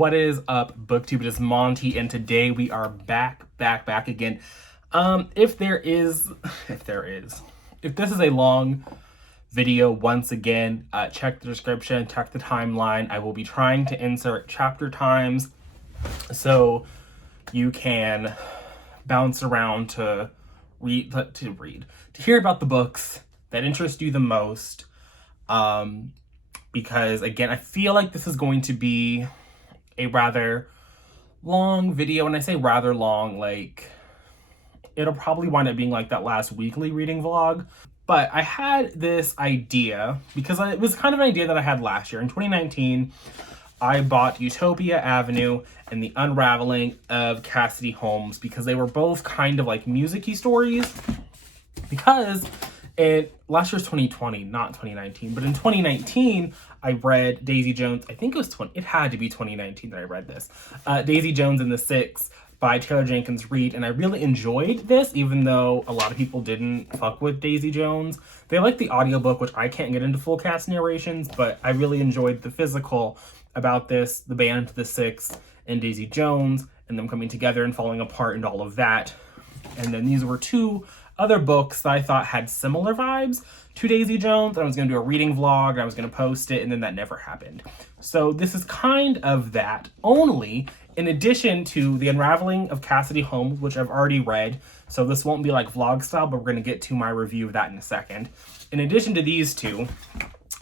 What is up, BookTube? It is Monty, and today we are back again. If this is a long video, once again, check the description, check the timeline. I will be trying to insert chapter times so you can bounce around to hear about the books that interest you the most. Because again, I feel like this is going to be a rather long video. When I say rather long, like it'll probably wind up being like that last weekly reading vlog. But I had this idea because it was kind of an idea that I had last year. In 2019, I bought Utopia Avenue and the Unraveling of Cassidy Holmes because they were both kind of like music-y stories. Because last year's 2020, not 2019, but in 2019, I read Daisy Jones. I think it had to be 2019 that I read this. Daisy Jones and the Six by Taylor Jenkins Reid, and I really enjoyed this, even though a lot of people didn't fuck with Daisy Jones. They liked the audiobook, which I can't get into full cast narrations, but I really enjoyed the physical about this, the band, the Six, and Daisy Jones, and them coming together and falling apart and all of that. And then these were two other books that I thought had similar vibes to Daisy Jones. I was going to do a reading vlog, and I was going to post it, and then that never happened. So this is kind of that, only in addition to the Unraveling of Cassidy Holmes, which I've already read. So this won't be like vlog style, but we're going to get to my review of that in a second. In addition to these two,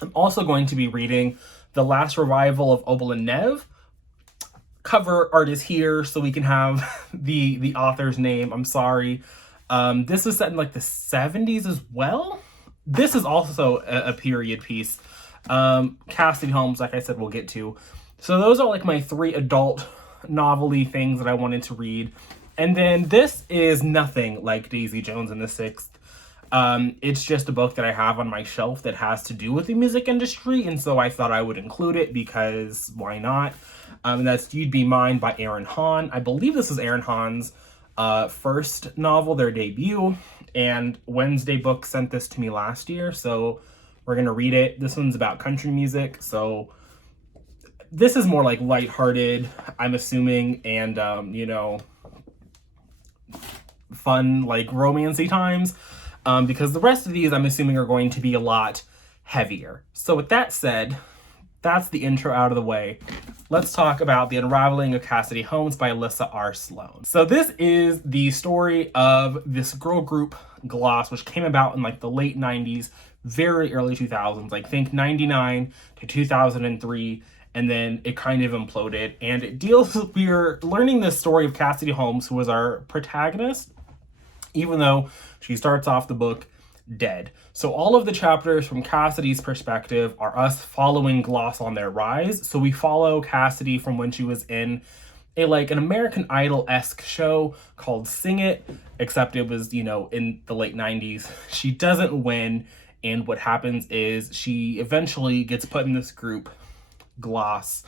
I'm also going to be reading the last revival of Opal and Nev. Cover art is here, so we can have the author's name. I'm sorry. This was set in like the 70s as well. This is also a period piece. Cassidy Holmes, like I said, we'll get to. So those are like my three adult novel-y things that I wanted to read. And then this is nothing like Daisy Jones and the Sixth. It's just a book that I have on my shelf that has to do with the music industry, and so I thought I would include it because why not? And that's You'd Be Mine by Aaron Hahn. I believe this is Aaron Hahn's first novel, their debut, and Wednesday Books sent this to me last year, so we're gonna read it. This one's about country music, so this is more like lighthearted, I'm assuming, and fun, like romancy times, because the rest of these I'm assuming are going to be a lot heavier. So with that said, that's the intro out of the way. Let's talk about The Unraveling of Cassidy Holmes by Alyssa R. Sloan. So this is the story of this girl group, Gloss, which came about in like the late 90s, very early 2000s, like think 99 to 2003, and then it kind of imploded. And it deals with, we're learning this story of Cassidy Holmes, who was our protagonist, even though she starts off the book dead. So all of the chapters from Cassidy's perspective are us following Gloss on their rise. So we follow Cassidy from when she was in an American Idol-esque show called Sing It, except it was, in the late 90s. She doesn't win, and what happens is she eventually gets put in this group, Gloss,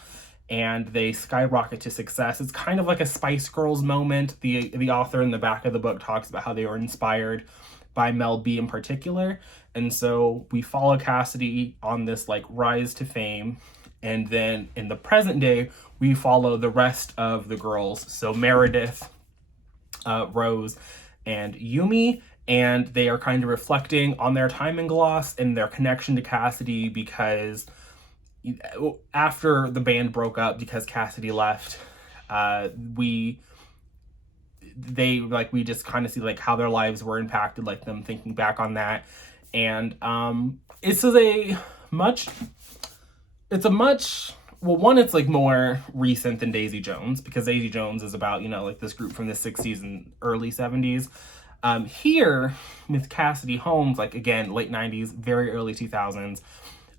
and they skyrocket to success. It's kind of like a Spice Girls moment. The author in the back of the book talks about how they were inspired by Mel B in particular. And so we follow Cassidy on this like rise to fame. And then in the present day, we follow the rest of the girls. So Meredith, Rose, and Yumi. And they are kind of reflecting on their time in Gloss and their connection to Cassidy, because after the band broke up, because Cassidy left, we just kind of see like how their lives were impacted, like them thinking back on that. And it's like more recent than Daisy Jones, because Daisy Jones is about, like this group from the 60s and early 70s. Here with Cassidy Holmes, like again, late 90s, very early 2000s,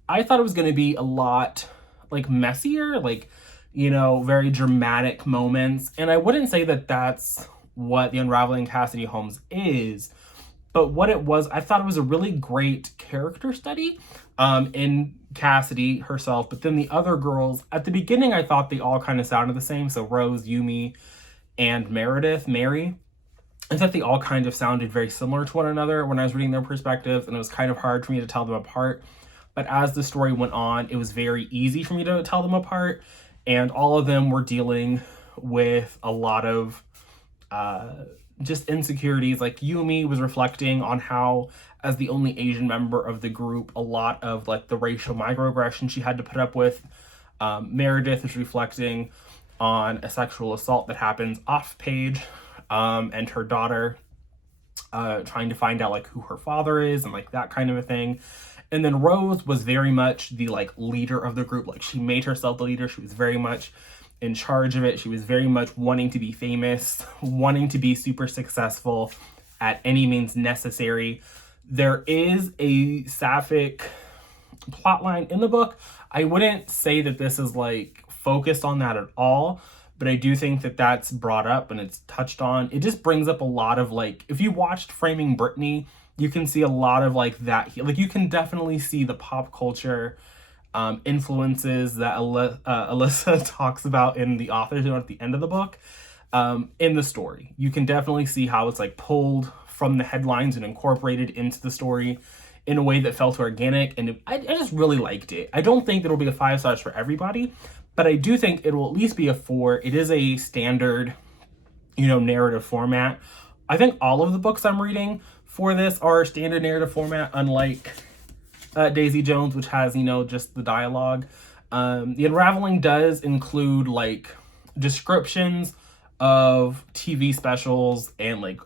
I thought it was going to be a lot like messier, like, very dramatic moments. And I wouldn't say that that's what The Unraveling Cassidy Holmes is, but what it was, I thought it was a really great character study in Cassidy herself, but then the other girls, at the beginning, I thought they all kind of sounded the same. So Rose, Yumi, and Meredith, Mary, I thought they all kind of sounded very similar to one another when I was reading their perspectives, and it was kind of hard for me to tell them apart. But as the story went on, it was very easy for me to tell them apart. And all of them were dealing with a lot of just insecurities. Like Yumi was reflecting on how, as the only Asian member of the group, a lot of like the racial microaggression she had to put up with. Meredith is reflecting on a sexual assault that happens off page, and her daughter trying to find out like who her father is and like that kind of a thing. And then Rose was very much the like leader of the group. Like she made herself the leader. She was very much in charge of it. She was very much wanting to be famous, wanting to be super successful at any means necessary. There is a sapphic plotline in the book. I wouldn't say that this is like focused on that at all, but I do think that that's brought up and it's touched on. It just brings up a lot of like, if you watched Framing Britney, you can see a lot of like that. Like you can definitely see the pop culture influences that Alyssa talks about in the author's note at the end of the book, in the story. You can definitely see how it's like pulled from the headlines and incorporated into the story in a way that felt organic, and I just really liked it. I don't think it'll be a 5 stars for everybody, but I do think it will at least be a 4. It is a standard, narrative format. I think all of the books I'm reading for this are standard narrative format, unlike Daisy Jones, which has, just the dialogue. The Unraveling does include like descriptions of TV specials and like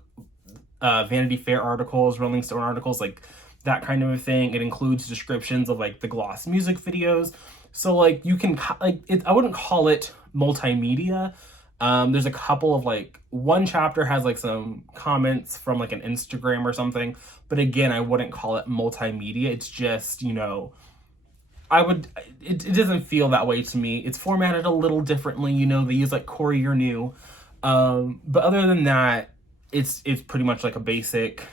Vanity Fair articles, Rolling Stone articles, like that kind of a thing. It includes descriptions of like the Gloss music videos. So like you can like it, I wouldn't call it multimedia. There's a couple of like, one chapter has like some comments from like an Instagram or something, but again, I wouldn't call it multimedia. It's just, it doesn't feel that way to me. It's formatted a little differently, they use like Corey or New. But other than that, it's pretty much like a basic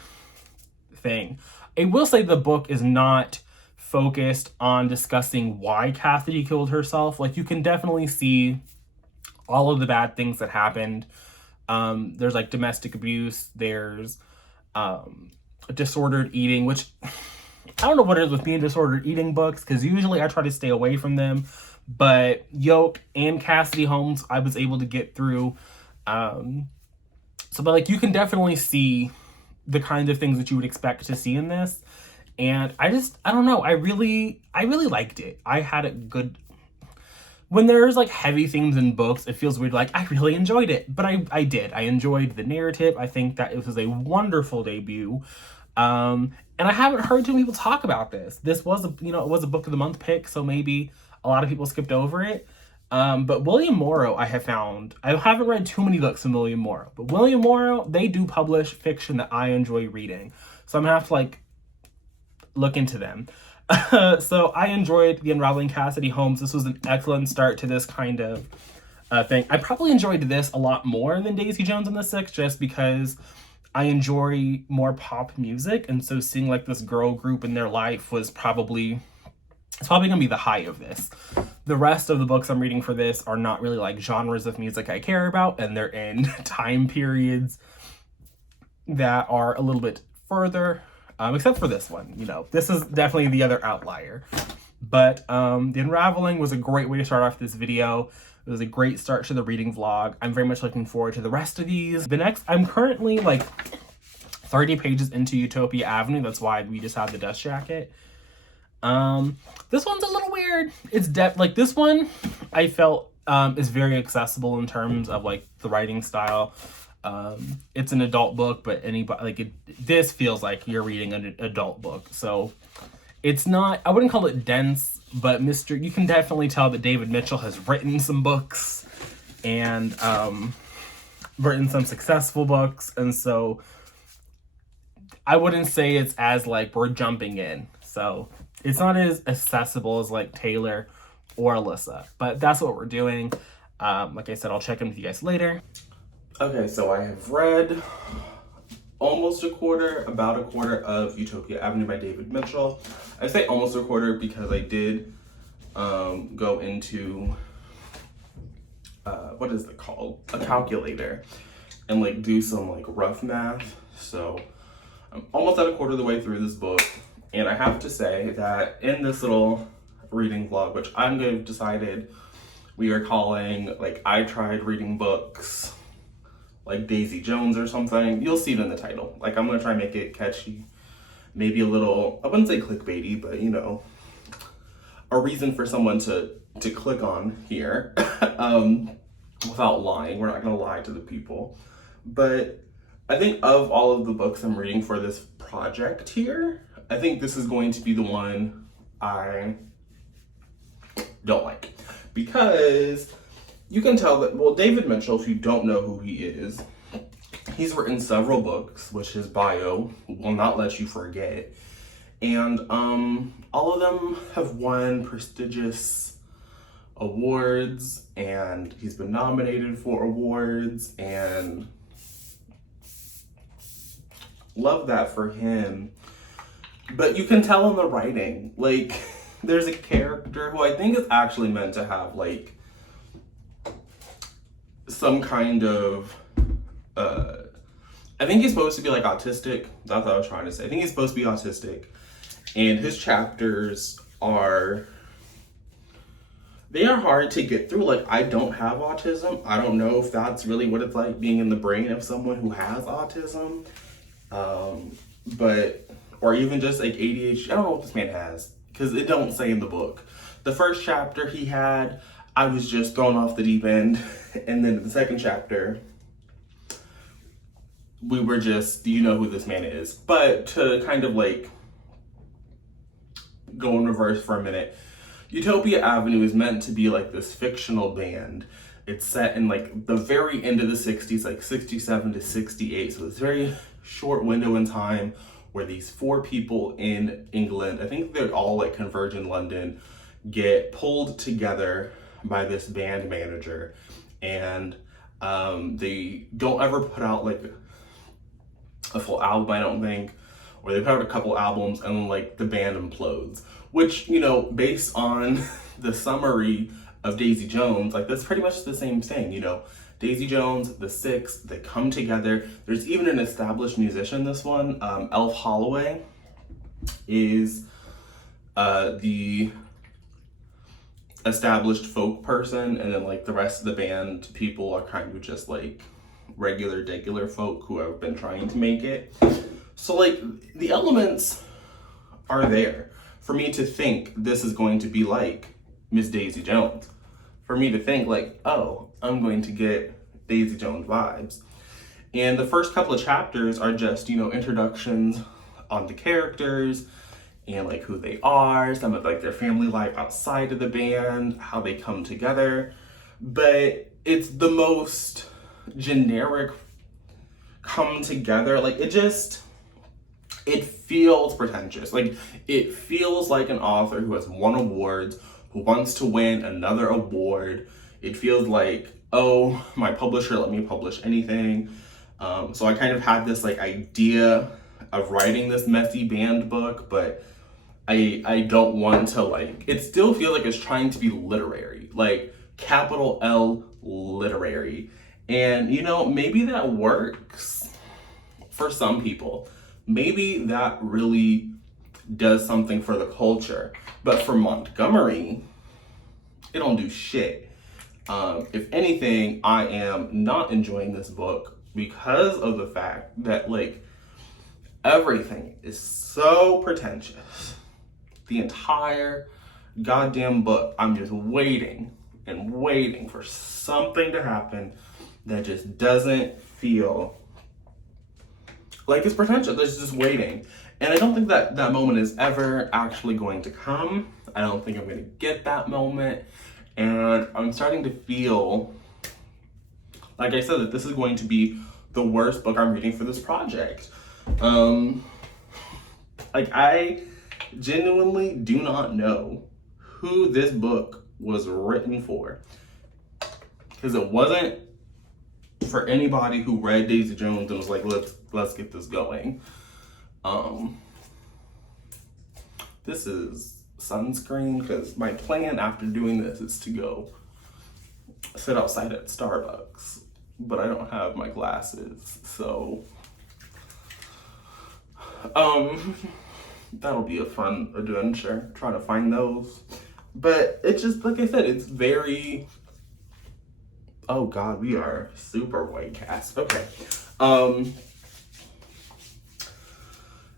thing. I will say the book is not focused on discussing why Cassidy killed herself. Like you can definitely see all of the bad things that happened. There's like domestic abuse, there's disordered eating, which I don't know what it is with me and disordered eating books, because usually I try to stay away from them, but Yoke and Cassidy Holmes I was able to get through. But like you can definitely see the kinds of things that you would expect to see in this, and I don't know, I really liked it. I had a good, when there's like heavy themes in books, it feels weird. Like I really enjoyed it, but I did. I enjoyed the narrative. I think that it was a wonderful debut. And I haven't heard too many people talk about this. This was it was a book of the month pick, so maybe a lot of people skipped over it. But William Morrow, I haven't read too many books from William Morrow, but William Morrow, they do publish fiction that I enjoy reading. So I'm gonna have to like look into them. So I enjoyed The Unraveling Cassidy Holmes. This was an excellent start to this kind of thing. I probably enjoyed this a lot more than Daisy Jones and the Six, just because I enjoy more pop music, and so seeing like this girl group in their life was probably gonna be the high of this. The rest of the books I'm reading for this are not really like genres of music I care about, and they're in time periods that are a little bit further. Except for this one, this is definitely the other outlier. But The Unraveling was a great way to start off this video. It was a great start to the reading vlog. I'm very much looking forward to the rest of these. I'm currently like 30 pages into Utopia Avenue. That's why we just have the dust jacket. This one's a little weird. It's like this one I felt is very accessible in terms of like the writing style. It's an adult book, but this feels like you're reading an adult book. So it's not, I wouldn't call it dense, but you can definitely tell that David Mitchell has written some books and written some successful books. And so I wouldn't say it's as like we're jumping in. So it's not as accessible as like Taylor or Alyssa, but that's what we're doing. Like I said, I'll check in with you guys later. Okay, so I have read about a quarter of Utopia Avenue by David Mitchell. I say almost a quarter because I did go into, what is it called? A calculator, and like do some like rough math. So I'm almost at a quarter of the way through this book. And I have to say that in this little reading vlog, which I'm going to have decided we are calling, like, I tried reading books like Daisy Jones or something. You'll see it in the title. Like, I'm gonna try and make it catchy, maybe a little, I wouldn't say clickbaity, but you know, a reason for someone to click on here. Without lying, we're not gonna lie to the people. But I think of all of the books I'm reading for this project here, I think this is going to be the one I don't like. Because you can tell that, well, David Mitchell, if you don't know who he is, he's written several books, which his bio will not let you forget. And all of them have won prestigious awards, and he's been nominated for awards, and love that for him. But you can tell in the writing, like, there's a character who I think is actually meant to have, like, some kind of, I think he's supposed to be, like, autistic. That's what I was trying to say. I think he's supposed to be autistic. And his chapters are, they are hard to get through. Like, I don't have autism. I don't know if that's really what it's like being in the brain of someone who has autism. But, or even just like ADHD. I don't know what this man has, because it don't say in the book. The first chapter he had, I was just thrown off the deep end. And then the second chapter, we were just, do you know who this man is? But to kind of like go in reverse for a minute, Utopia Avenue is meant to be like this fictional band. It's set in like the very end of the 60s, like 67 to 68. So it's very short window in time where these 4 people in England, I think they're all like converge in London, get pulled together by this band manager. And they don't ever put out like a full album, I don't think, or they put out a couple albums and then like the band implodes, which, you know, based on the summary of Daisy Jones, like that's pretty much the same thing, you know. Daisy Jones, the Six, they come together. There's even an established musician, this one. Elf Holloway is the established folk person, and then like the rest of the band people are kind of just like regular folk who have been trying to make it. So like the elements are there for me to think this is going to be like Miss Daisy Jones. For me to think like, oh, I'm going to get Daisy Jones vibes. And the first couple of chapters are just, you know, introductions on the characters and like who they are, some of like their family life outside of the band, how they come together. But it's the most generic come together. Like it feels pretentious. Like it feels like an author who has won awards, who wants to win another award. It feels like, oh, my publisher let me publish anything. So I kind of had this like idea of writing this messy band book, but I don't want to like, it still feels like it's trying to be literary, like capital L literary. And you know, maybe that works for some people. Maybe that really does something for the culture. But for Montgomery, it don't do shit. If anything, I am not enjoying this book because of the fact that like everything is so pretentious. The entire goddamn book, I'm just waiting and waiting for something to happen that just doesn't feel like it's pretentious. It's just waiting. And I don't think that that moment is ever actually going to come. I don't think I'm going to get that moment. And I'm starting to feel, like I said, that this is going to be the worst book I'm reading for this project. Like I genuinely do not know who this book was written for. Because it wasn't for anybody who read Daisy Jones and was like, let's get this going. This is sunscreen, because my plan after doing this is to go sit outside at Starbucks, but I don't have my glasses, so that'll be a fun adventure trying to find those. But it's just, like I said, it's very Oh God, we are super white cast. Okay.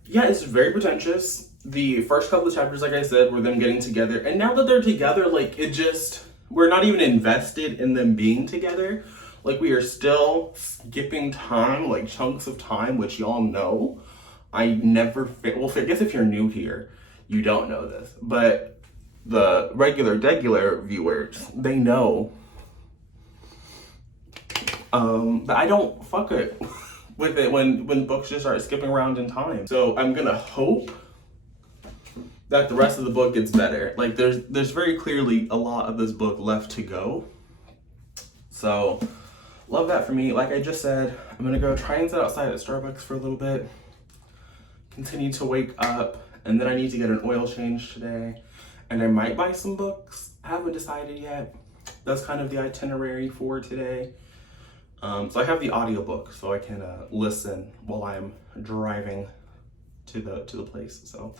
Yeah, it's very pretentious. The first couple of chapters, like I said, were them getting together. And now that they're together, like, we're not even invested in them being together. Like, we are still skipping time, like chunks of time, which y'all know. I never, well, I guess if you're new here, you don't know this. But the regular viewers, they know. But I don't fuck it with it when books just start skipping around in time. So I'm gonna hope that the rest of the book gets better. Like there's very clearly a lot of this book left to go. So love that for me. Like I just said, I'm gonna go try and sit outside at Starbucks for a little bit, continue to wake up, and then I need to get an oil change today. And I might buy some books. I haven't decided yet. That's kind of the itinerary for today. So I have the audiobook so I can listen while I'm driving to the place. So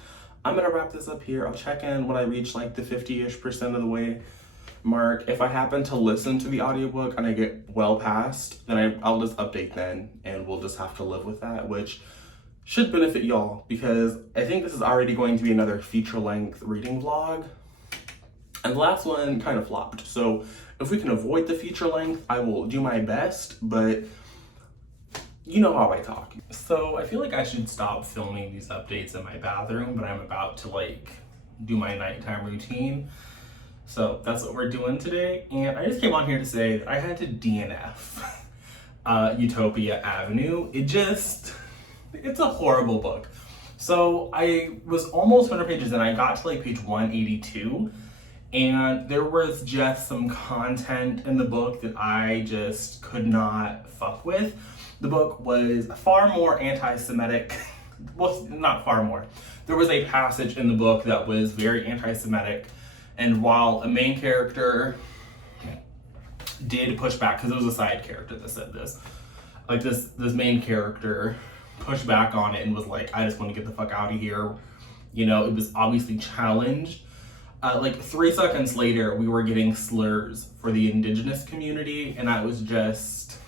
I'm gonna wrap this up here. I'll check in when I reach like the 50-ish% of the way mark. If I happen to listen to the audiobook and I get well past, then I'll just update then and we'll just have to live with that, which should benefit y'all because I think this is already going to be another feature-length reading vlog. And the last one kind of flopped. So if we can avoid the feature length, I will do my best, but you know how I talk. So I feel like I should stop filming these updates in my bathroom, but I'm about to like do my nighttime routine. So that's what we're doing today. And I just came on here to say that I had to DNF Utopia Avenue. It's a horrible book. So I was almost 100 pages and I got to like page 182. And there was just some content in the book that I just could not fuck with. The book was far more anti-Semitic. Well, not far more. There was a passage in the book that was very anti-Semitic. And while a main character did push back, because it was a side character that said this, like this main character pushed back on it and was like, I just want to get the fuck out of here. You know, it was obviously challenged. Like 3 seconds later, we were getting slurs for the indigenous community, and I was just,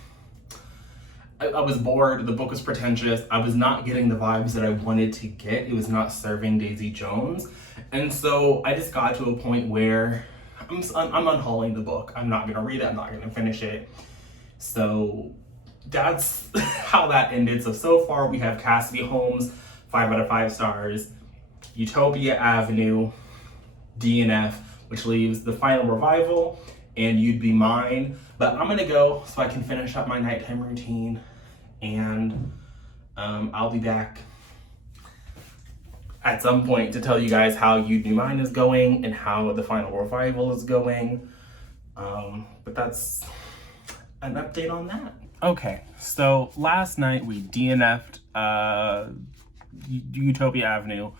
I was bored. The book was pretentious. I was not getting the vibes that I wanted to get. It was not serving Daisy Jones. And so I just got to a point where I'm unhauling the book. I'm not gonna read it. I'm not gonna finish it. So that's how that ended. So far we have Cassidy, Holmes, 5 out of 5 stars, Utopia Avenue, DNF, which leaves the final revival and You'd Be Mine. But I'm gonna go so I can finish up my nighttime routine, and I'll be back at some point to tell you guys how You'd Be Mine is going and how the final revival is going. But that's an update on that. Okay, so last night we DNF'd Utopia Avenue.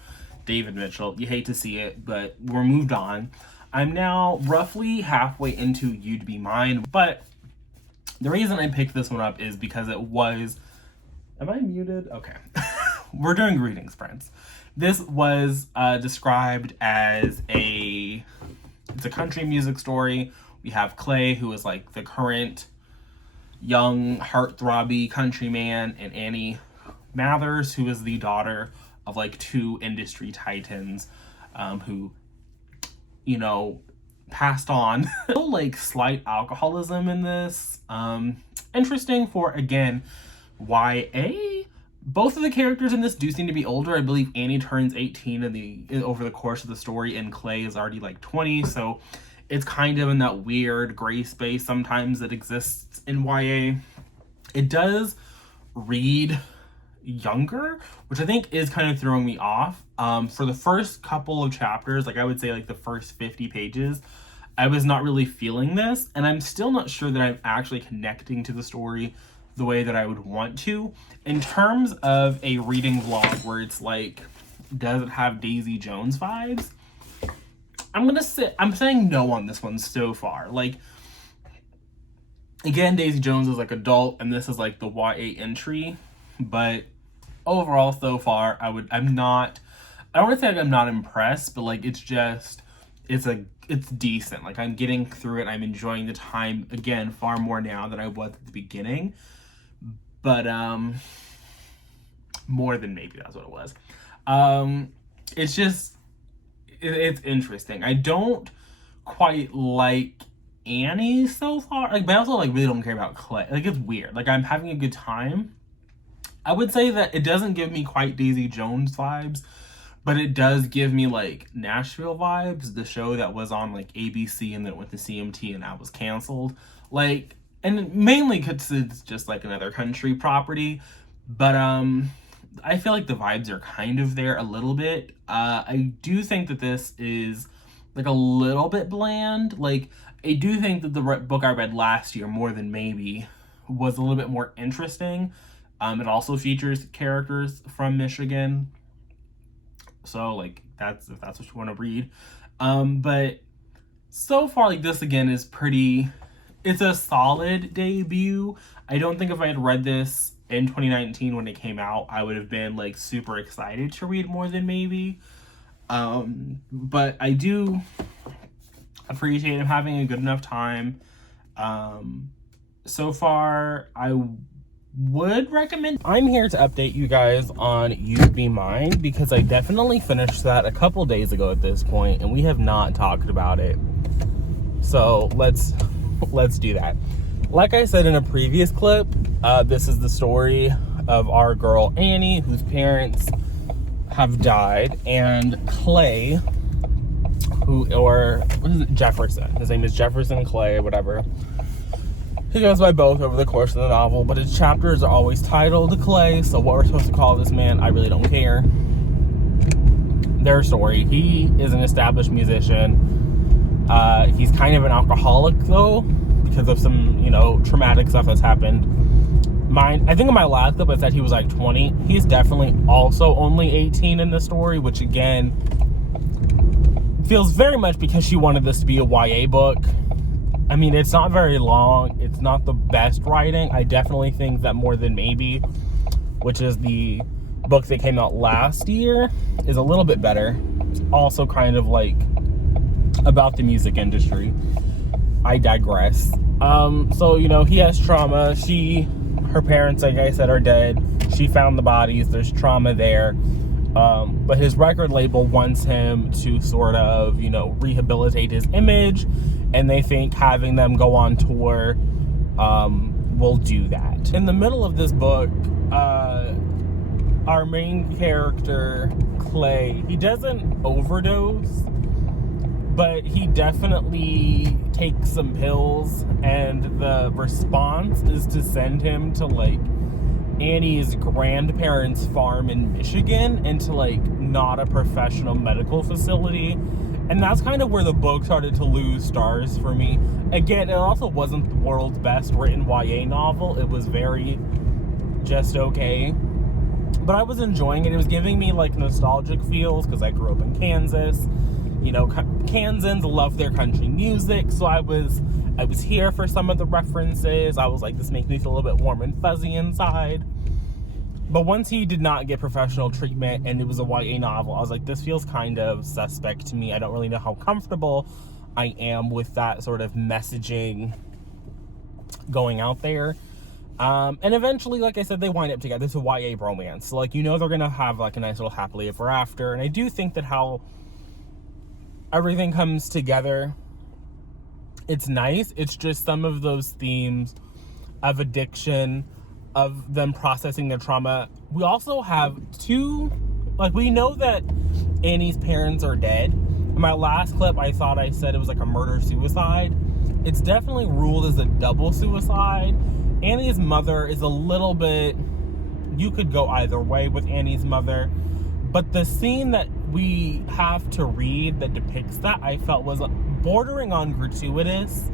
David Mitchell. You hate to see it, but we're moved on. I'm now roughly halfway into You'd Be Mine, but the reason I picked this one up is because it was... Am I muted? Okay. We're doing greetings, friends. This was described as it's a country music story. We have Clay, who is like the current young heartthrobby countryman, and Annie Mathers, who is the daughter of like 2 industry titans who, you know, passed on. Like slight alcoholism in this. Interesting for, again, YA. Both of the characters in this do seem to be older. I believe Annie turns 18 over the course of the story, and Clay is already like 20. So it's kind of in that weird gray space sometimes that exists in YA. It does read younger, which I think is kind of throwing me off. For the first couple of chapters, like I would say like the first 50 pages, I was not really feeling this, and I'm still not sure that I'm actually connecting to the story the way that I would want to. In terms of a reading vlog where it's like, does it have Daisy Jones vibes? I'm saying no on this one so far. Like, again, Daisy Jones is like adult, and this is like the YA entry, but overall so far, I don't want to say like I'm not impressed, but like it's it's decent. Like, I'm getting through it. I'm enjoying the time again far more now than I was at the beginning. But more than maybe that's what it was. It's just it's interesting. I don't quite like Annie so far. Like, but I also like really don't care about Clay. Like, it's weird. Like, I'm having a good time. I would say that it doesn't give me quite Daisy Jones vibes, but it does give me like Nashville vibes, the show that was on like ABC and then it went to CMT and that was canceled. Like, and mainly because it's just like another country property, but I feel like the vibes are kind of there a little bit. I do think that this is like a little bit bland. Like, I do think that the book I read last year, More Than Maybe, was a little bit more interesting. It also features characters from Michigan. So, like, if that's what you want to read. But so far, like, this again is it's a solid debut. I don't think if I had read this in 2019 when it came out, I would have been, like, super excited to read More Than Maybe. But I do appreciate him having a good enough time. So far, I would recommend. I'm here to update you guys on You Be Mine, because I definitely finished that a couple days ago at this point, and we have not talked about it. So let's do that. Like I said in a previous clip, this is the story of our girl Annie, whose parents have died, and Clay, what is it? Jefferson. His name is Jefferson Clay, whatever. He goes by both over the course of the novel, but his chapters are always titled Clay, so what we're supposed to call this man, I really don't care. Their story. He is an established musician. He's kind of an alcoholic, though, because of some, traumatic stuff that's happened. I think in my last clip I said he was like 20. He's definitely also only 18 in the story, which again feels very much because she wanted this to be a YA book. I mean, it's not very long. It's not the best writing. I definitely think that More Than Maybe, which is the book that came out last year, is a little bit better. It's also kind of like about the music industry. I digress. So, he has trauma. Her parents, like I said, are dead. She found the bodies. There's trauma there. But his record label wants him to sort of, rehabilitate his image. And they think having them go on tour will do that. In the middle of this book, our main character, Clay, he doesn't overdose, but he definitely takes some pills, and the response is to send him to, like, Annie's grandparents' farm in Michigan and to, like, not a professional medical facility. And that's kind of where the book started to lose stars for me. Again, it also wasn't the world's best written YA novel. It was very just okay. But I was enjoying it. It was giving me, like, nostalgic feels because I grew up in Kansas. Kansans love their country music, so I was here for some of the references. I was like, this makes me feel a little bit warm and fuzzy inside. But once he did not get professional treatment and it was a YA novel, I was like, this feels kind of suspect to me. I don't really know how comfortable I am with that sort of messaging going out there. And eventually, like I said, they wind up together. It's a YA romance. So, like, they're going to have, like, a nice little happily ever after. And I do think that how everything comes together, it's nice. It's just some of those themes of addiction, of them processing their trauma. We also have we know that Annie's parents are dead. In my last clip, I thought I said it was like a murder-suicide. It's definitely ruled as a double suicide. Annie's mother is a little bit, you could go either way with Annie's mother, but the scene that we have to read that depicts that, I felt was bordering on gratuitous.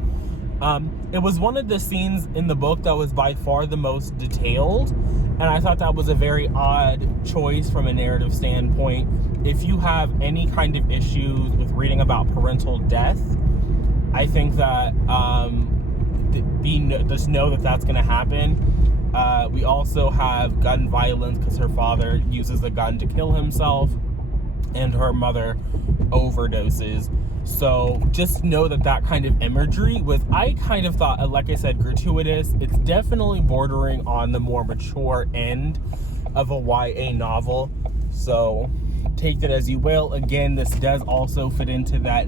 It was one of the scenes in the book that was by far the most detailed, and I thought that was a very odd choice from a narrative standpoint. If you have any kind of issues with reading about parental death, I think that just know that that's going to happen. We also have gun violence because her father uses a gun to kill himself, and her mother overdoses. So just know that kind of imagery I kind of thought, like I said, gratuitous. It's definitely bordering on the more mature end of a YA novel. So take that as you will. Again, this does also fit into that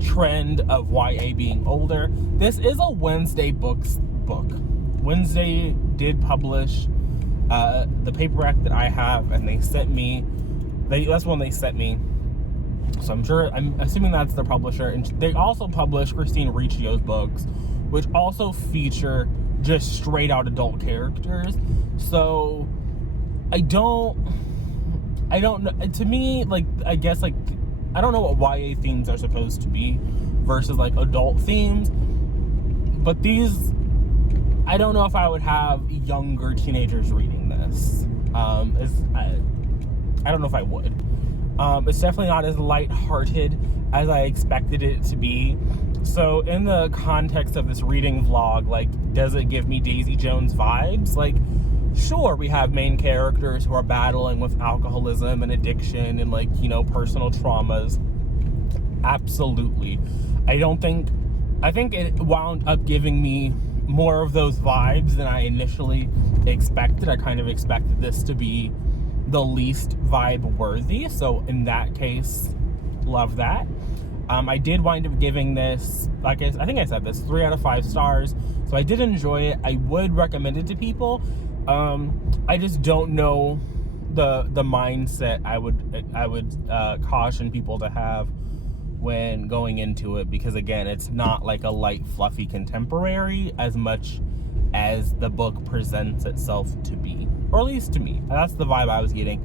trend of YA being older. This is a Wednesday Books book. Wednesday did publish the paperback that I have, and they sent me. That's one they sent me. So I'm assuming that's the publisher. And they also publish Christine Riccio's books, which also feature just straight out adult characters. So I don't know. To me, like, I guess, like, I don't know what YA themes are supposed to be versus like adult themes. But these, I don't know if I would have younger teenagers reading this. I don't know if I would. It's definitely not as lighthearted as I expected it to be. So in the context of this reading vlog, like, does it give me Daisy Jones vibes? Like, sure, we have main characters who are battling with alcoholism and addiction and, like, you know, personal traumas. Absolutely. I think it wound up giving me more of those vibes than I initially expected. I kind of expected this to be the least vibe worthy, so in that case, love that. I did wind up giving this, like I think I said this, 3 out of 5 stars, so I did enjoy it. I would recommend it to people. I just don't know the mindset I would caution people to have when going into it, because again, it's not like a light, fluffy contemporary as much as the book presents itself to be, or at least to me. That's the vibe I was getting,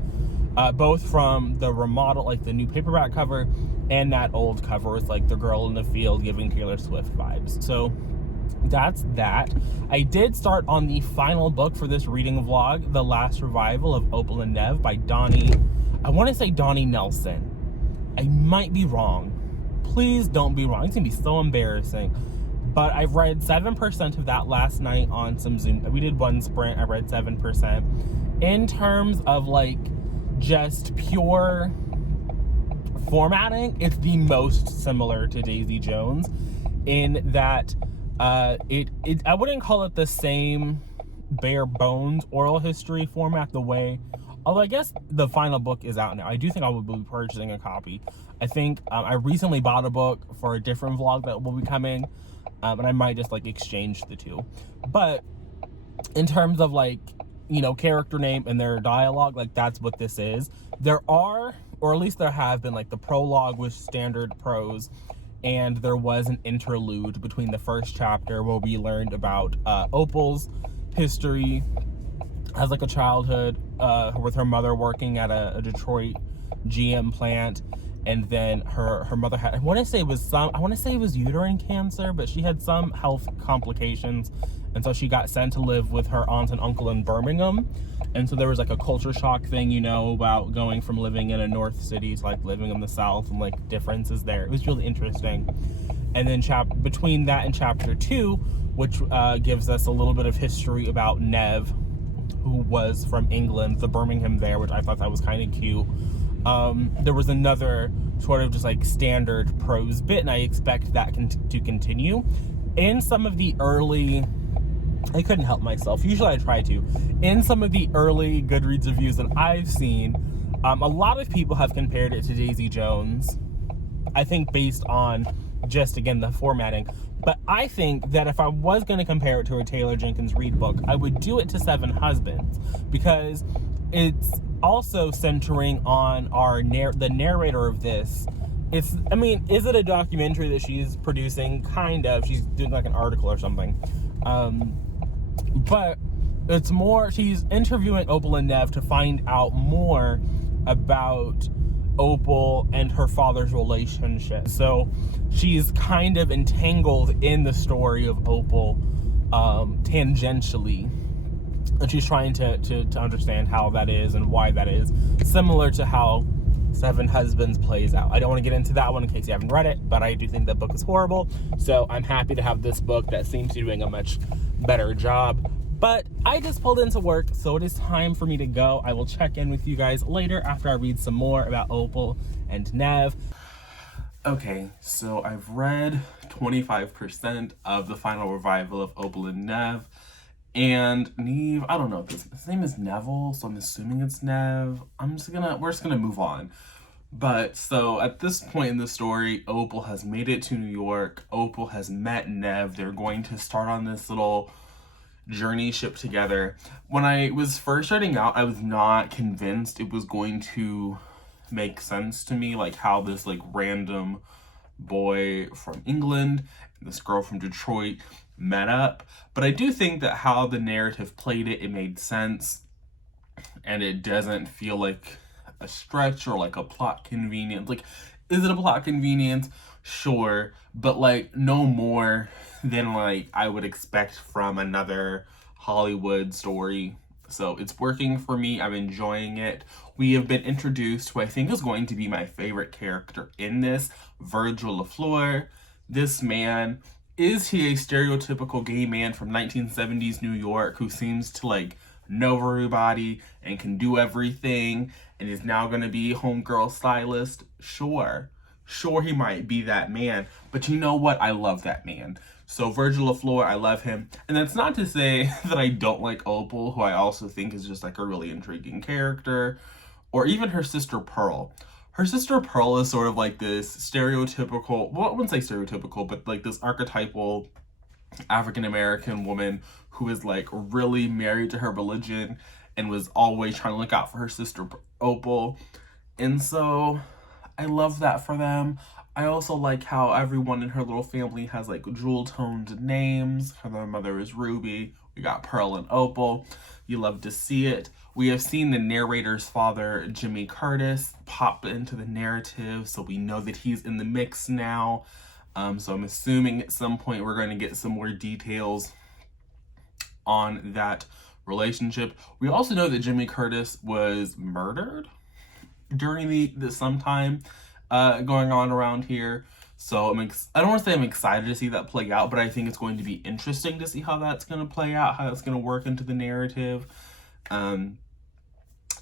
both from the remodel, like the new paperback cover, and that old cover with like the girl in the field giving Taylor Swift vibes. So that's that. I did start on the final book for this reading vlog, The Last Revival of Opal and Nev by I want to say Donnie Nelson. I might be wrong. Please don't be wrong. It's gonna be so embarrassing. But I've read 7% of that last night on some Zoom. We did one sprint. I read 7%. In terms of like just pure formatting, it's the most similar to Daisy Jones in that I wouldn't call it the same bare bones oral history format the way, although I guess the final book is out now. I do think I will be purchasing a copy. I think I recently bought a book for a different vlog that will be coming. And I might just like exchange the two. But in terms of like, you know, character name and their dialogue, like that's what this is. There are, or at least there have been, like the prologue with standard prose, and there was an interlude between the first chapter where we learned about Opal's history as like a childhood with her mother working at a Detroit GM plant. And then her mother had, I want to say it was uterine cancer, but she had some health complications. And so she got sent to live with her aunt and uncle in Birmingham. And so there was like a culture shock thing, you know, about going from living in a north city to like living in the south and like differences there. It was really interesting. And then between that and chapter 2, which gives us a little bit of history about Nev, who was from England, the Birmingham there, which I thought that was kind of cute. There was another sort of just like standard prose bit, and I expect that to continue. In some of the early, I couldn't help myself. Usually I try to. In some of the early Goodreads reviews that I've seen, a lot of people have compared it to Daisy Jones. I think based on just, again, the formatting. But I think that if I was going to compare it to a Taylor Jenkins Reid book, I would do it to Seven Husbands, because it's also centering on the narrator of this. Is it a documentary that she's producing? Kind of. She's doing like an article or something. But it's more, she's interviewing Opal and Nev to find out more about Opal and her father's relationship. So she's kind of entangled in the story of Opal tangentially. And she's trying to understand how that is and why that is, similar to how Seven Husbands plays out. I don't want to get into that one in case you haven't read it, but I do think that book is horrible. So I'm happy to have this book that seems to be doing a much better job. But I just pulled into work, so it is time for me to go. I will check in with you guys later after I read some more about Opal and Nev. Okay, so I've read 25% of the final revival of Opal and Nev. And Neve, I don't know if his name is Neville, so I'm assuming it's Nev. We're just gonna move on. But so at this point in the story, Opal has made it to New York. Opal has met Nev. They're going to start on this little journey ship together. When I was first starting out, I was not convinced it was going to make sense to me, like how this like random boy from England and this girl from Detroit met up. But I do think that how the narrative played it made sense, and it doesn't feel like a stretch or like a plot convenience. Like, is it a plot convenience? Sure, but like no more than like I would expect from another Hollywood story. So it's working for me. I'm enjoying it. We have been introduced to who I think is going to be my favorite character in this, Virgil LaFleur. This man, is he a stereotypical gay man from 1970s New York who seems to like know everybody and can do everything and is now going to be homegirl stylist? Sure. Sure, he might be that man, but you know what? I love that man. So Virgil LaFleur, I love him. And that's not to say that I don't like Opal, who I also think is just like a really intriguing character, or even her sister Pearl. Her sister Pearl is sort of like this stereotypical, well, I wouldn't say stereotypical, but like this archetypal African American woman who is like really married to her religion and was always trying to look out for her sister Opal. And so I love that for them. I also like how everyone in her little family has like jewel toned names. Her mother is Ruby. We got Pearl and Opal. You love to see it. We have seen the narrator's father, Jimmy Curtis, pop into the narrative, so we know that he's in the mix now. So I'm assuming at some point we're going to get some more details on that relationship. We also know that Jimmy Curtis was murdered during the sometime going on around here. So I don't want to say I'm excited to see that play out, but I think it's going to be interesting to see how that's going to play out, how it's going to work into the narrative.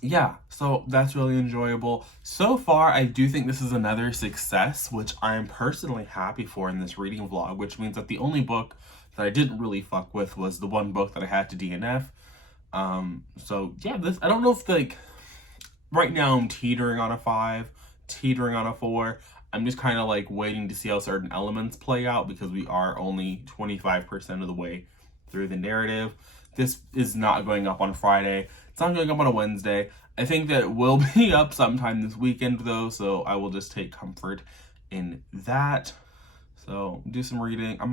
Yeah, so that's really enjoyable. So far, I do think this is another success, which I'm personally happy for in this reading vlog, which means that the only book that I didn't really fuck with was the one book that I had to DNF. So yeah, I don't know if like, right now I'm teetering on a 5, teetering on a 4. I'm just kind of like waiting to see how certain elements play out because we are only 25% of the way through the narrative. This is not going up on Friday. It's not going up on a Wednesday. I think that it will be up sometime this weekend though, so I will just take comfort in that. So do some reading. I'm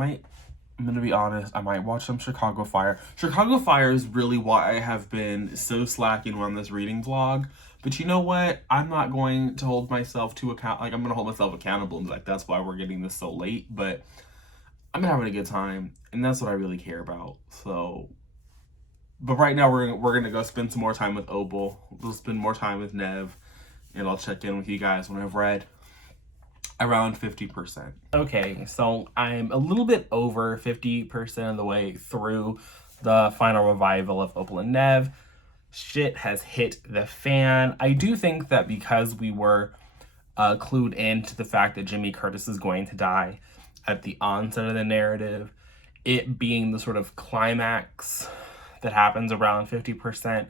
gonna be honest, I might watch some Chicago Fire. Chicago Fire is really why I have been so slacking on this reading vlog. But you know what? I'm not going to hold myself to account. Like, I'm gonna hold myself accountable and be like, that's why we're getting this so late. But I'm having a good time, and that's what I really care about. So, but right now we're gonna go spend some more time with Opal. We'll spend more time with Nev, and I'll check in with you guys when I've read around 50%. Okay, so I'm a little bit over 50% of the way through the final revival of Opal and Nev. Shit has hit the fan. I do think that because we were clued into the fact that Jimmy Curtis is going to die at the onset of the narrative, it being the sort of climax that happens around 50%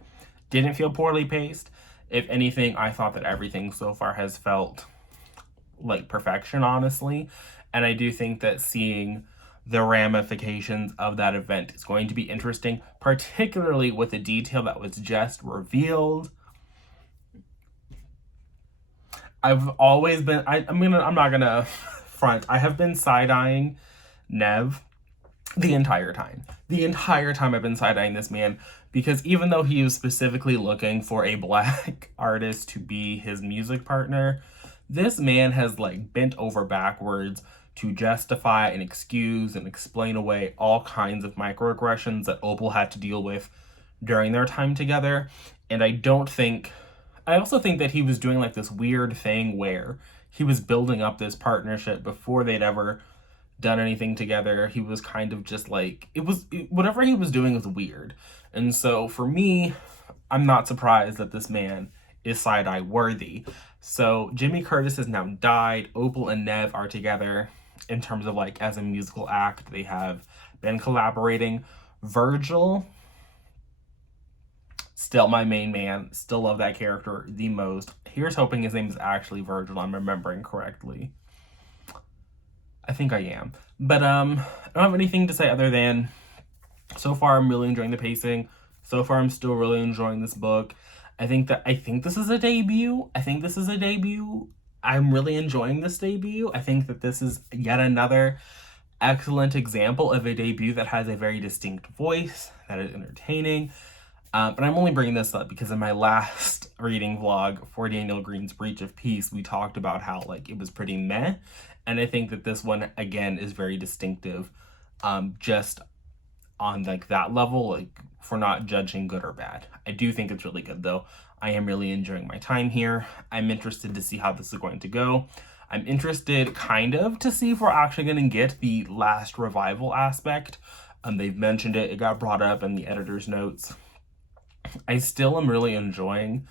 didn't feel poorly paced. If anything, I thought that everything so far has felt like perfection, honestly. And I do think that seeing the ramifications of that event is going to be interesting, particularly with the detail that was just revealed. I've always been, I'm not gonna front. I have been side-eyeing Nev the entire time. The entire time I've been side-eyeing this man, because even though he was specifically looking for a black artist to be his music partner, this man has like bent over backwards to justify and excuse and explain away all kinds of microaggressions that Opal had to deal with during their time together. And I also think that he was doing like this weird thing where he was building up this partnership before they'd ever done anything together. He was kind of just like, whatever he was doing was weird. And so for me, I'm not surprised that this man is side-eye worthy. So Jimmy Curtis has now died. Opal and Nev are together in terms of like as a musical act. They have been collaborating. Virgil, still my main man. Still love that character the most. Here's hoping his name is actually Virgil. I'm remembering correctly. I think I am. But I don't have anything to say other than so far I'm really enjoying the pacing. So far I'm still really enjoying this book. I think this is a debut. I'm really enjoying this debut. I think that this is yet another excellent example of a debut that has a very distinct voice, that is entertaining. But I'm only bringing this up because in my last reading vlog for Daniel Green's Breach of Peace, we talked about how like it was pretty meh. And I think that this one, again, is very distinctive. Just on like that level, like for not judging good or bad. I do think it's really good though. I am really enjoying my time here. I'm interested to see how this is going to go. I'm interested kind of to see if we're actually going to get the last revival aspect. They've mentioned it. It got brought up in the editor's notes. I still am really enjoying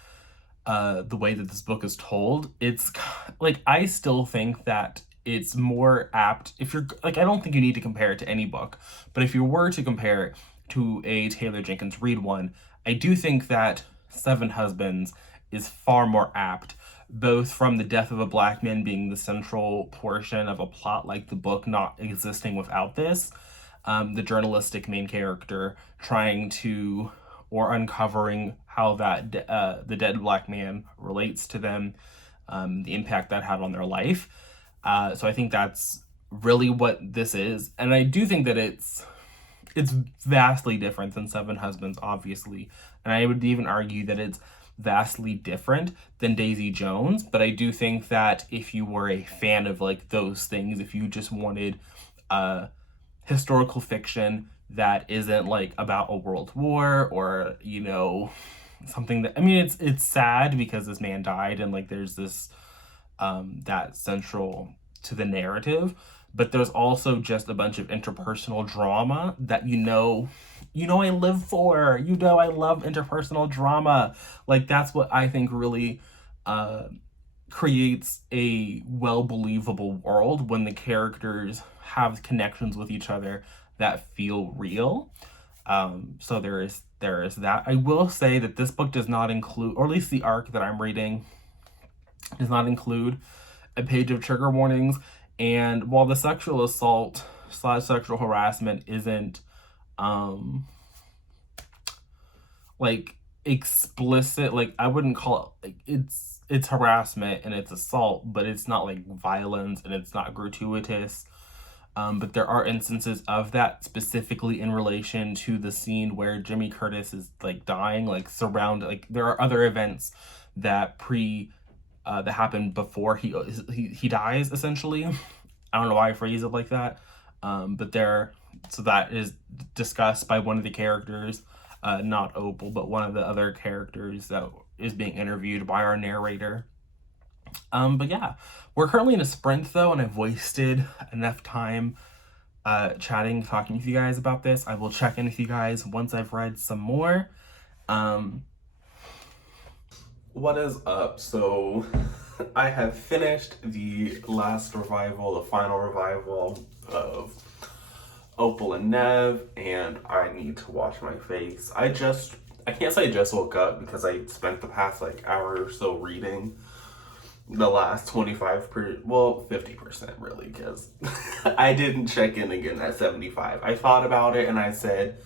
the way that this book is told. It's like, I still think that it's more apt if you're like, I don't think you need to compare it to any book, but if you were to compare it to a Taylor Jenkins Reid one, I do think that Seven Husbands is far more apt, both from the death of a black man being the central portion of a plot like the book not existing without this, the journalistic main character trying to or uncovering how that the dead black man relates to them, the impact that had on their life. So I think that's really what this is. And I do think that it's vastly different than Seven Husbands, obviously. And I would even argue that it's vastly different than Daisy Jones. But I do think that if you were a fan of like those things, if you just wanted historical fiction that isn't like about a world war or, you know, something that, I mean, it's sad because this man died and like there's this that central to the narrative, but there's also just a bunch of interpersonal drama that I live for. I love interpersonal drama. Like that's what I think really creates a well believable world, when the characters have connections with each other that feel real. So there is that. I will say that this book does not include, or at least the arc that I'm reading does not include a page of trigger warnings. And while the sexual assault / sexual harassment isn't like explicit, like I wouldn't call it, like it's harassment and it's assault, but it's not like violence and it's not gratuitous. But there are instances of that, specifically in relation to the scene where Jimmy Curtis is like dying, like surrounded, like there are other events that that happened before he dies, essentially. I don't know why I phrase it like that. So that is discussed by one of the characters, not Opal, but one of the other characters that is being interviewed by our narrator. But yeah, we're currently in a sprint though, and I've wasted enough time talking with you guys about this. I will check in with you guys once I've read some more. What is up? So I have finished the last revival, the final revival of Opal and Nev, and I need to wash my face. I can't say I just woke up because I spent the past like hour or so reading the last 50% really, because I didn't check in again at 75. I thought about it and I said,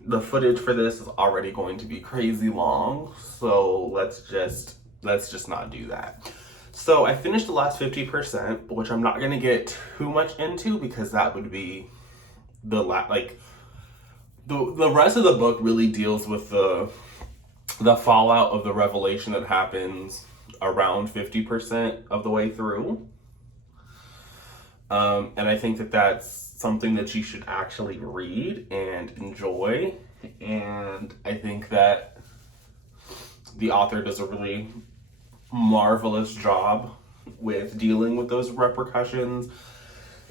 the footage for this is already going to be crazy long, so let's just not do that. So I finished the last 50%, which I'm not going to get too much into because that would be the rest of the book really deals with the fallout of the revelation that happens around 50% of the way through. And I think that that's something that you should actually read and enjoy. And I think that the author does a really marvelous job with dealing with those repercussions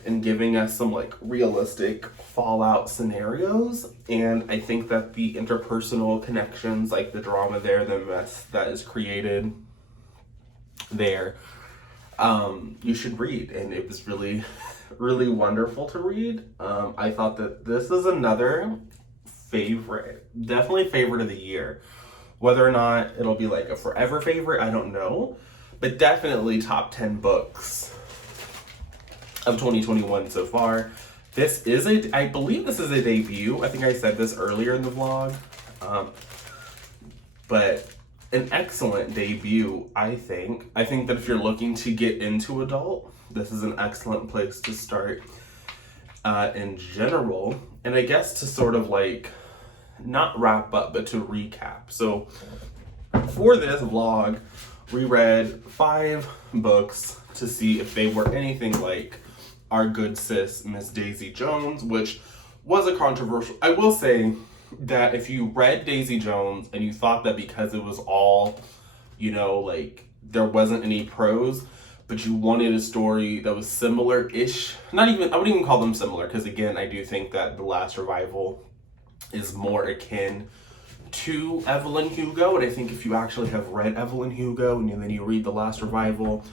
and giving us some like realistic fallout scenarios. And I think that the interpersonal connections, like the drama there, the mess that is created there, you should read. And it was really, really wonderful to read. I thought that this is another favorite, definitely favorite of the year. Whether or not it'll be like a forever favorite, I don't know, but definitely top 10 books of 2021 so far. I believe this is a debut. I think I said this earlier in the vlog, but an excellent debut, I think. I think that if you're looking to get into adult, this is an excellent place to start in general. And I guess to sort of like, not wrap up, but to recap. So for this vlog, we read 5 books to see if they were anything like our good sis, Miss Daisy Jones, which was a controversial. I will say that if you read Daisy Jones and you thought that because it was all, you know, like there wasn't any prose, but you wanted a story that was similar-ish, I wouldn't even call them similar, because again, I do think that The Last Revival is more akin to Evelyn Hugo, and I think if you actually have read Evelyn Hugo and then you read The Last Revival,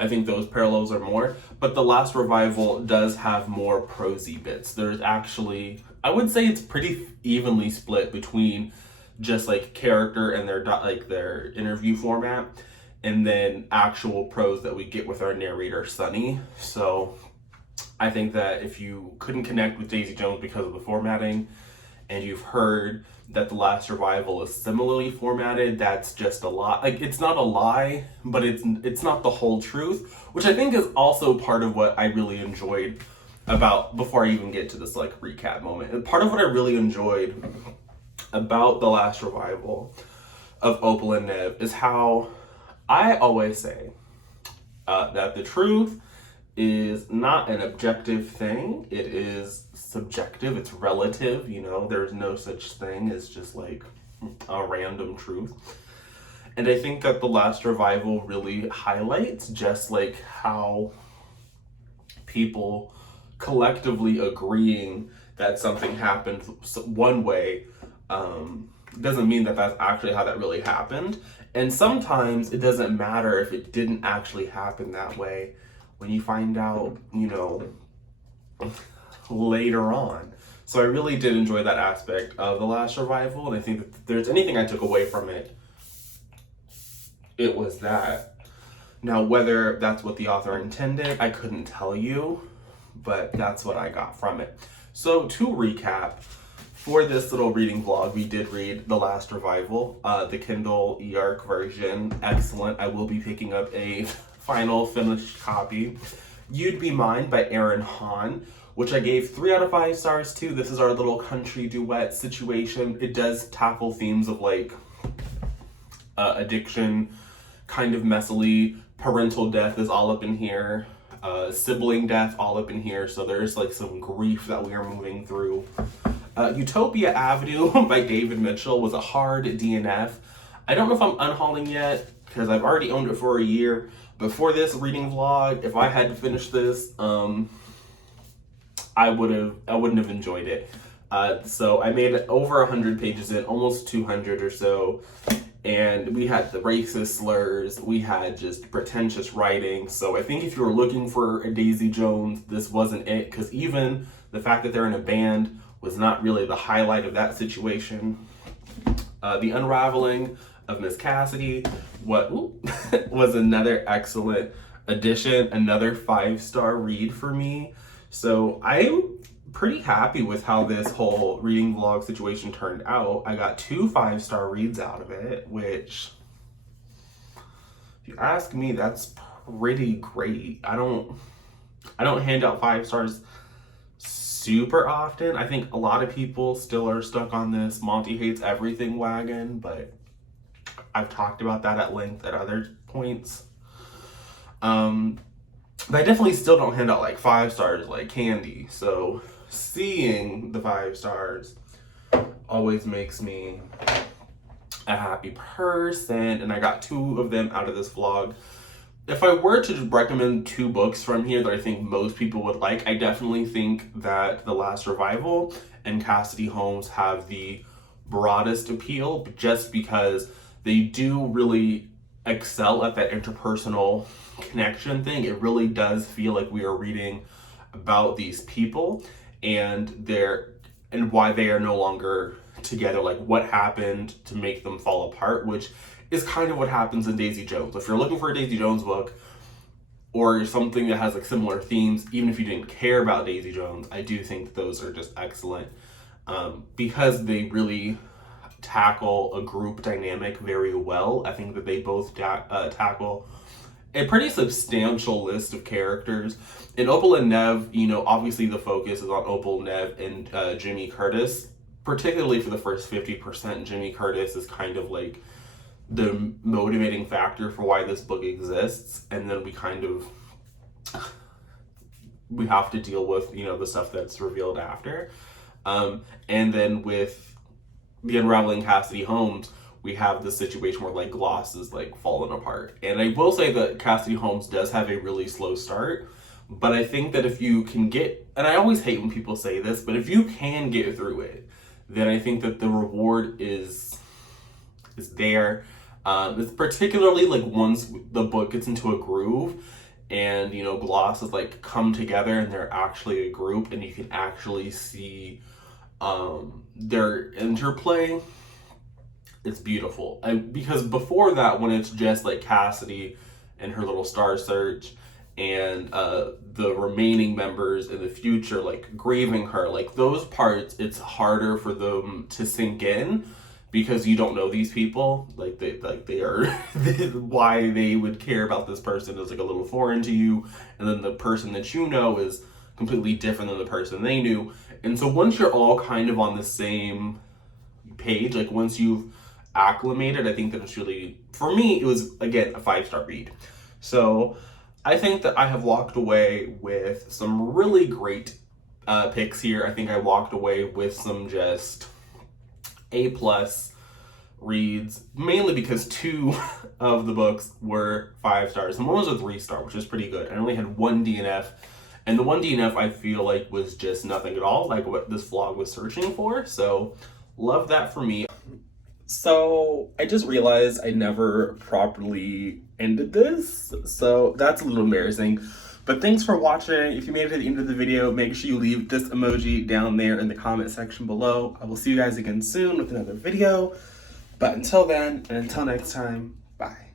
I think those parallels are more. But The Last Revival does have more prosy bits. There's actually, I would say it's pretty evenly split between just like character and their interview format, and then actual prose that we get with our narrator Sunny. So I think that if you couldn't connect with Daisy Jones because of the formatting, and you've heard that The Last Revival is similarly formatted, that's just a lie. Like, it's not a lie, but it's not the whole truth, which I think is also part of what I really enjoyed about, before I even get to this like recap moment, and part of what I really enjoyed about The Last Revival of Opal and Nev is how I always say that the truth is not an objective thing. It is subjective. It's relative. You know, there's no such thing as just like a random truth. And I think that The Last Revival really highlights just like how people collectively agreeing that something happened one way doesn't mean that that's actually how that really happened. And sometimes it doesn't matter if it didn't actually happen that way when you find out, you know, later on. So I really did enjoy that aspect of The Last Revival, and I think that if there's anything I took away from it, it was that. Now, whether that's what the author intended, I couldn't tell you, but that's what I got from it. So to recap, for this little reading vlog, we did read The Last Revival, the Kindle e-arc version, excellent. I will be picking up a final finished copy. You'd Be Mine by Erin Hahn, which I gave 3 out of 5 stars to. This is our little country duet situation. It does tackle themes of like addiction, kind of messily. Parental death is all up in here. Sibling death all up in here. So there's like some grief that we are moving through. Utopia Avenue by David Mitchell was a hard DNF. I don't know if I'm unhauling yet because I've already owned it for a year. But for this reading vlog, if I had to finish this, I wouldn't have enjoyed it. So I made it over 100 pages in, almost 200 or so. And we had the racist slurs, we had just pretentious writing. So I think if you were looking for a Daisy Jones, this wasn't it, because even the fact that they're in a band was not really the highlight of that situation. The Unraveling of Miss Cassidy was another excellent addition, another 5-star read for me. So I'm pretty happy with how this whole reading vlog situation turned out. I got 2 5-star reads out of it, which, if you ask me, that's pretty great. I don't hand out 5 stars super often. I think a lot of people still are stuck on this Monty hates everything wagon, but I've talked about that at length at other points. But I definitely still don't hand out like 5 stars like candy. So seeing the 5 stars always makes me a happy person. And I got 2 of them out of this vlog. If I were to recommend two books from here that I think most people would like, I definitely think that The Last Revival and Cassidy Holmes have the broadest appeal, just because they do really excel at that interpersonal connection thing. It really does feel like we are reading about these people and why they are no longer together, like what happened to make them fall apart, which is kind of what happens in Daisy Jones. If you're looking for a Daisy Jones book or something that has like similar themes, even if you didn't care about Daisy Jones, I do think that those are just excellent, because they really tackle a group dynamic very well. I think that they both tackle a pretty substantial list of characters. In Opal and Nev, obviously the focus is on Opal, Nev, and Jimmy Curtis. Particularly for the first 50%, Jimmy Curtis is kind of like the motivating factor for why this book exists, and then we have to deal with the stuff that's revealed after. And then with the unraveling Cassidy Holmes, we have the situation where like Gloss is like falling apart. And I will say that Cassidy Holmes does have a really slow start, but I think that if you can get, and I always hate when people say this, but if you can get through it, then I think that the reward is there. It's particularly like once the book gets into a groove and Gloss is like come together and they're actually a group and you can actually see their interplay. It's beautiful. Because before that, when it's just like Cassidy and her little star search and the remaining members in the future like grieving her, like those parts, it's harder for them to sink in because you don't know these people. They are why they would care about this person is like a little foreign to you, and then the person that you know is completely different than the person they knew. And so once you're all kind of on the same page, like once you've acclimated, I think that it's really, for me, it was again a 5-star read. So I think that I have walked away with some really great picks here. I think I walked away with some just A+ reads, mainly because 2 of the books were 5 stars and one was a 3-star, which is pretty good. I only had 1 DNF, and the 1 DNF I feel like was just nothing at all, like what this vlog was searching for. So love that for me. So I just realized I never properly ended this, so that's a little embarrassing. But thanks for watching. If you made it to the end of the video, make sure you leave this emoji down there in the comment section below. I will see you guys again soon with another video. But until then, and until next time, bye.